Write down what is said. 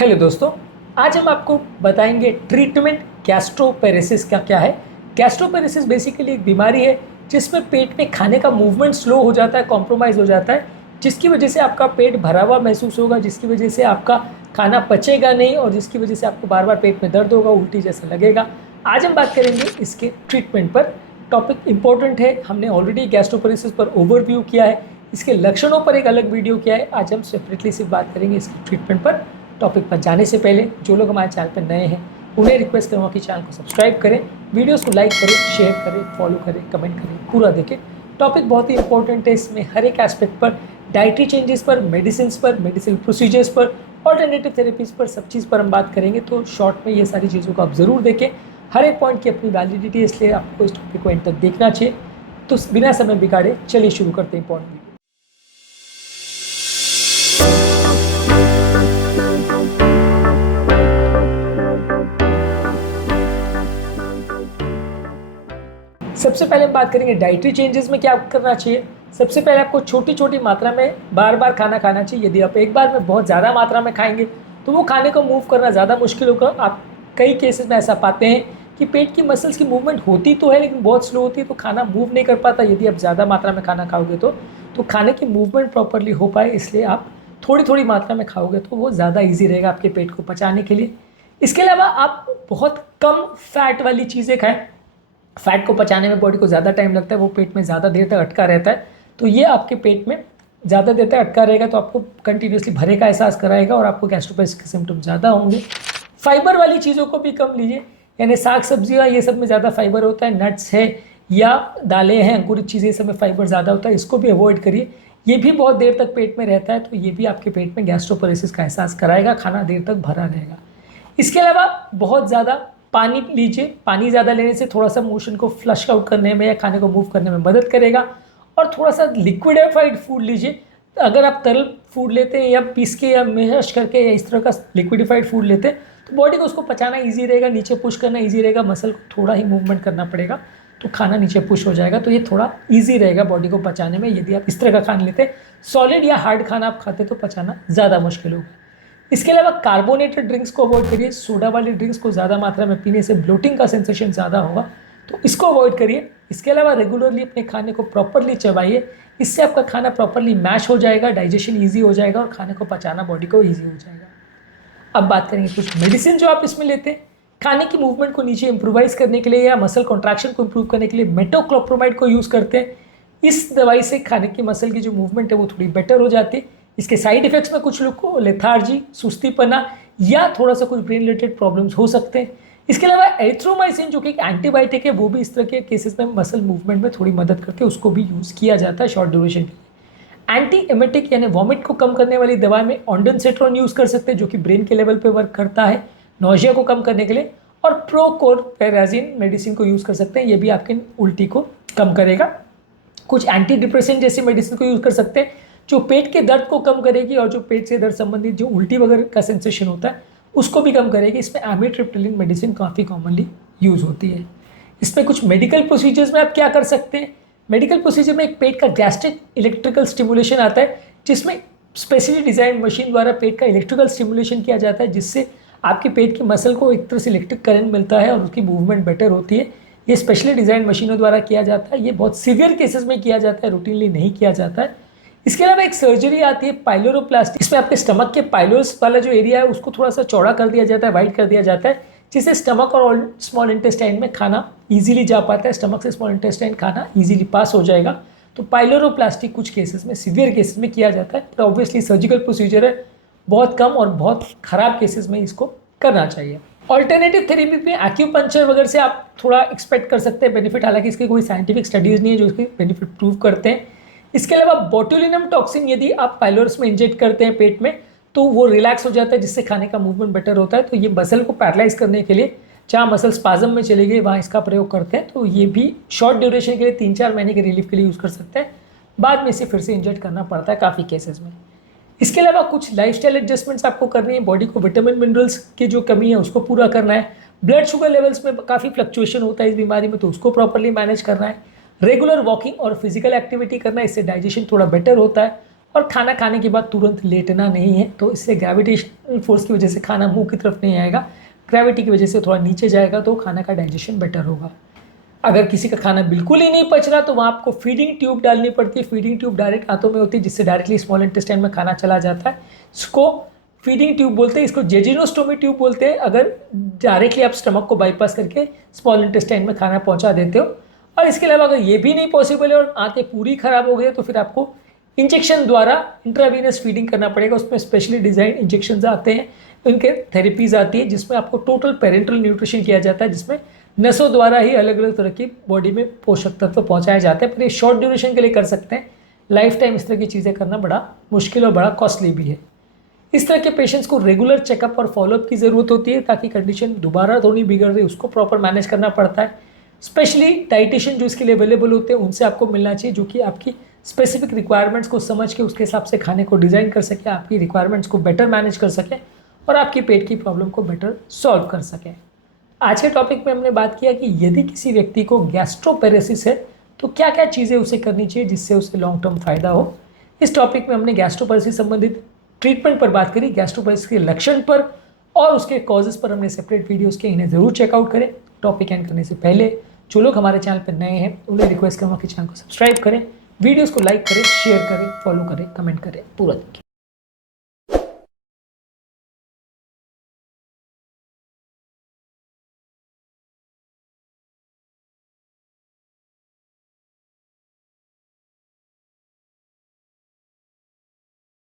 Hello दोस्तों, आज हम आपको बताएंगे ट्रीटमेंट गैस्ट्रोपेरेसिस का क्या है। गैस्ट्रोपेरेसिस बेसिकली एक बीमारी है जिसमें पेट में खाने का मूवमेंट स्लो हो जाता है, कॉम्प्रोमाइज़ हो जाता है, जिसकी वजह से आपका पेट भरा हुआ महसूस होगा, जिसकी वजह से आपका खाना पचेगा नहीं और जिसकी वजह से आपको बार बार पेट में दर्द होगा, उल्टी जैसा लगेगा। आज हम बात करेंगे इसके ट्रीटमेंट पर। टॉपिक इंपॉर्टेंट है, हमने ऑलरेडी गैस्ट्रोपेरेसिस पर ओवरव्यू किया है, इसके लक्षणों पर एक अलग वीडियो किया है। आज हम सेपरेटली सिर्फ बात करेंगे इसके ट्रीटमेंट पर। टॉपिक पर जाने से पहले जो लोग हमारे चैनल पर नए हैं उन्हें रिक्वेस्ट करूँगा कि चैनल को सब्सक्राइब करें, वीडियोस को लाइक करें, शेयर करें, फॉलो करें, कमेंट करें, पूरा देखें। टॉपिक बहुत ही इंपॉर्टेंट है, इसमें हर एक एस्पेक्ट पर, डाइटरी चेंजेस पर, मेडिसिन प्रोसीजर्स पर, ऑल्टरनेटिव थेरेपीज़ पर, सब चीज़ पर हम बात करेंगे। तो शॉर्ट में ये सारी चीज़ों को आप ज़रूर देखें। हर एक पॉइंट की अपनी वैलिडिटी है, इसलिए आपको इस टॉपिक को एंड तक देखना चाहिए। तो बिना समय बिगाड़े चलिए शुरू करते हैं इंपॉर्टेंट। सबसे पहले हम बात करेंगे डाइटरी चेंजेस में क्या करना चाहिए। सबसे पहले आपको छोटी छोटी मात्रा में बार बार खाना खाना चाहिए। यदि आप एक बार में बहुत ज़्यादा मात्रा में खाएंगे तो वो खाने को मूव करना ज़्यादा मुश्किल होगा। आप कई केसेस में ऐसा पाते हैं कि पेट की मसल्स की मूवमेंट होती तो है लेकिन बहुत स्लो होती है, तो खाना मूव नहीं कर पाता। यदि आप ज़्यादा मात्रा में खाना खाओगे तो खाने की मूवमेंट प्रॉपरली हो पाए, इसलिए आप थोड़ी थोड़ी मात्रा में खाओगे तो वो ज़्यादा ईजी रहेगा आपके पेट को पचाने के लिए। इसके अलावा आप बहुत कम फैट वाली चीज़ें खाएं। फैट को पचाने में बॉडी को ज़्यादा टाइम लगता है, वो पेट में ज़्यादा देर तक अटका रहता है, तो ये आपके पेट में ज़्यादा देर तक अटका रहेगा तो आपको कंटिन्यूसली भरे का एहसास कराएगा और आपको गैस्ट्रोपेरेसिस के सिम्टम ज़्यादा होंगे। फाइबर वाली चीज़ों को भी कम लीजिए, यानी साग सब्जियाँ ये सब में ज़्यादा फाइबर होता है, नट्स है या दालें हैं, अंकुरित चीज़ें, ये सब में फाइबर ज़्यादा होता है, इसको भी अवॉइड करिए। ये भी बहुत देर तक पेट में रहता है तो ये भी आपके पेट में गैस्ट्रोपेरेसिस का एहसास कराएगा, खाना देर तक भरा रहेगा। इसके अलावा बहुत ज़्यादा पानी लीजिए। पानी ज़्यादा लेने से थोड़ा सा मोशन को फ्लश आउट करने में या खाने को मूव करने में मदद करेगा। और थोड़ा सा लिक्विडिफाइड फूड लीजिए। अगर आप तरल फूड लेते हैं या पीस के या मैश करके या इस तरह का लिक्विडिफाइड फूड लेते हैं तो बॉडी को उसको पचाना ईजी रहेगा, नीचे पुश करना ईजी रहेगा, मसल को थोड़ा ही मूवमेंट करना पड़ेगा तो खाना नीचे पुश हो जाएगा, तो ये थोड़ा ईजी रहेगा बॉडी को पचाने में। यदि आप इस तरह का खाना लेते हैं, सॉलिड या हार्ड खाना आप खाते तो पचाना ज़्यादा मुश्किल होगा। इसके अलावा कार्बोनेटेड ड्रिंक्स को अवॉइड करिए। सोडा वाली ड्रिंक्स को ज़्यादा मात्रा में पीने से ब्लोटिंग का सेंसेशन ज़्यादा होगा, तो इसको अवॉइड करिए। इसके अलावा रेगुलरली अपने खाने को प्रॉपरली चबाइए, इससे आपका खाना प्रॉपरली मैश हो जाएगा, डाइजेशन ईजी हो जाएगा और खाने को पचाना बॉडी को ईजी हो जाएगा। अब बात करेंगे कुछ मेडिसिन जो आप इसमें लेते हैं। खाने की मूवमेंट को नीचे इंप्रूवाइज करने के लिए या मसल कॉन्ट्रैक्शन को इंप्रूव करने के लिए मेटोक्लोप्रोमाइड को यूज़ करते हैं। इस दवाई से खाने की मसल की जो मूवमेंट है वो थोड़ी बेटर हो जाती है। इसके साइड इफेक्ट्स में कुछ लोग को लेथार्जी, सुस्तीपना या थोड़ा सा कुछ ब्रेन रिलेटेड प्रॉब्लम्स हो सकते हैं। इसके अलावा एरिथ्रोमाइसिन जो कि एक एंटीबायोटिक है, वो भी इस तरह के केसेस में मसल मूवमेंट में थोड़ी मदद करके उसको भी यूज़ किया जाता है शॉर्ट ड्यूरेशन के लिए। एंटी एमेटिक यानी वॉमिट को कम करने वाली दवा में ऑन्डनसेट्रॉन यूज़ कर सकते हैं जो कि ब्रेन के लेवल पे वर्क करता है नौजिया को कम करने के लिए। और प्रोकोरपेराजिन मेडिसिन को यूज़ कर सकते हैं, ये भी आपके उल्टी को कम करेगा। कुछ एंटी डिप्रेसेंट जैसी मेडिसिन को यूज़ कर सकते हैं जो पेट के दर्द को कम करेगी और जो पेट से दर्द संबंधित जो उल्टी वगैरह का सेंसेशन होता है उसको भी कम करेगी। इसमें एमिट्रिप्टिलिन मेडिसिन काफ़ी कॉमनली यूज़ होती है। इसमें कुछ मेडिकल प्रोसीजर्स में आप क्या कर सकते हैं। मेडिकल प्रोसीजर में एक पेट का गैस्ट्रिक इलेक्ट्रिकल स्टिमुलेशन आता है जिसमें स्पेशली डिज़ाइन मशीन द्वारा पेट का इलेक्ट्रिकल स्टिमुलेशन किया जाता है, जिससे आपके पेट की मसल को एक तरह से इलेक्ट्रिक करंट मिलता है और उसकी मूवमेंट बेटर होती है। ये स्पेशली डिज़ाइन मशीनों द्वारा किया जाता है। ये बहुत सीवियर केसेस में किया जाता है, रूटीनली नहीं किया जाता है। इसके अलावा एक सर्जरी आती है पाइलोरोप्लास्टी। इसमें आपके स्टमक के पाइलोर्स वाला जो एरिया है उसको थोड़ा सा चौड़ा कर दिया जाता है, वाइड कर दिया जाता है, जिससे स्टमक और स्मॉल इंटेस्टाइन में खाना इजीली जा पाता है। स्टमक से स्मॉल इंटेस्टाइन खाना इजीली पास हो जाएगा। तो पाइलोरोप्लास्टी कुछ केसेस में, सीवियर केसेस में किया जाता है, पर ऑब्वियसली सर्जिकल प्रोसीजर है, बहुत कम और बहुत ख़राब केसेस में इसको करना चाहिए। ऑल्टरनेटिव थेरेपी में एक्यूपंक्चर वगैरह से आप थोड़ा एक्सपेक्ट कर सकते हैं बेनिफिट, हालांकि इसके कोई साइंटिफिक स्टडीज़ नहीं है जो इसके बेनिफिट प्रूव करते हैं। इसके अलावा बोटुलिनम टॉक्सिन यदि आप पाइलोरस में इंजेक्ट करते हैं पेट में तो वो रिलैक्स हो जाता है, जिससे खाने का मूवमेंट बेटर होता है। तो ये मसल को पैरालाइज करने के लिए, जहाँ मसल स्पाजम में चले गए वहाँ इसका प्रयोग करते हैं। तो ये भी शॉर्ट ड्यूरेशन के लिए 3-4 महीने के रिलीफ के लिए यूज़ कर सकते हैं, बाद में इसे फिर से इंजेक्ट करना पड़ता है काफ़ी केसेस में। इसके अलावा कुछ लाइफस्टाइल एडजस्टमेंट्स आपको करनी है। बॉडी को विटामिन मिनरल्स की जो कमी है उसको पूरा करना है। ब्लड शुगर लेवल्स में काफ़ी फ्लक्चुएशन होता है इस बीमारी में, तो उसको प्रॉपरली मैनेज करना है। रेगुलर वॉकिंग और फिजिकल एक्टिविटी करना है, इससे डाइजेशन थोड़ा बेटर होता है। और खाना खाने के बाद तुरंत लेटना नहीं है, तो इससे ग्रेविटेशनल फोर्स की वजह से खाना मुंह की तरफ नहीं आएगा, ग्रेविटी की वजह से थोड़ा नीचे जाएगा, तो खाना का डाइजेशन बेटर होगा। अगर किसी का खाना बिल्कुल ही नहीं पच रहा तो वहाँ आपको फीडिंग ट्यूब डालनी पड़ती है। फीडिंग ट्यूब डायरेक्ट हाथों में होती है, जिससे डायरेक्टली स्मॉल इंटेस्टाइन में खाना चला जाता है। इसको फीडिंग ट्यूब बोलते हैं, इसको जेजिनोस्टोमी ट्यूब बोलते हैं, अगर डायरेक्टली आप स्टमक को बाईपास करके स्मॉल इंटेस्टाइन में खाना पहुंचा देते हो। और इसके अलावा अगर ये भी नहीं पॉसिबल है और आंतें पूरी खराब हो गई है, तो फिर आपको इंजेक्शन द्वारा इंट्रावीनस फीडिंग करना पड़ेगा। उसमें स्पेशली डिज़ाइन इंजेक्शन आते हैं, इनके थेरेपीज आती है, जिसमें आपको टोटल पेरेंटल न्यूट्रिशन किया जाता है, जिसमें नसों द्वारा ही अलग अलग तरह की बॉडी में पोषक तत्व पहुंचाए जाते हैं। पर ये शॉर्ट ड्यूरेशन के लिए कर सकते हैं, लाइफ टाइम इस तरह की चीज़ें करना बड़ा मुश्किल और बड़ा कॉस्टली भी है। इस तरह के पेशेंट्स को रेगुलर चेकअप और फॉलोअप की ज़रूरत होती है, ताकि कंडीशन दोबारा थोड़ी बिगड़ रही उसको प्रॉपर मैनेज करना पड़ता है। स्पेशली डाइटिशियन जो इसके लिए अवेलेबल होते हैं, उनसे आपको मिलना चाहिए, जो कि आपकी स्पेसिफिक रिक्वायरमेंट्स को समझ के उसके हिसाब से खाने को डिज़ाइन कर सके, आपकी रिक्वायरमेंट्स को बेटर मैनेज कर सके और आपकी पेट की प्रॉब्लम को बेटर सॉल्व कर सके। आज के टॉपिक में हमने बात किया कि यदि किसी व्यक्ति को गैस्ट्रोपेरेसिस है तो क्या क्या चीज़ें उसे करनी चाहिए जिससे उसे लॉन्ग टर्म फायदा हो। इस टॉपिक में हमने गैस्ट्रोपेरेसिस संबंधित ट्रीटमेंट पर बात करी, गैस्ट्रोपेरेसिस के लक्षण पर और उसके कॉजेज पर हमने सेपरेट वीडियोस के, इन्हें ज़रूर चेकआउट करें। टॉपिक एंड करने से पहले जो लोग हमारे चैनल पर नए हैं उन्हें रिक्वेस्ट करूँगा कि चैनल को सब्सक्राइब करें, वीडियोज़ को लाइक करें, शेयर करें, फॉलो करें, कमेंट करें, पूरा देखिए।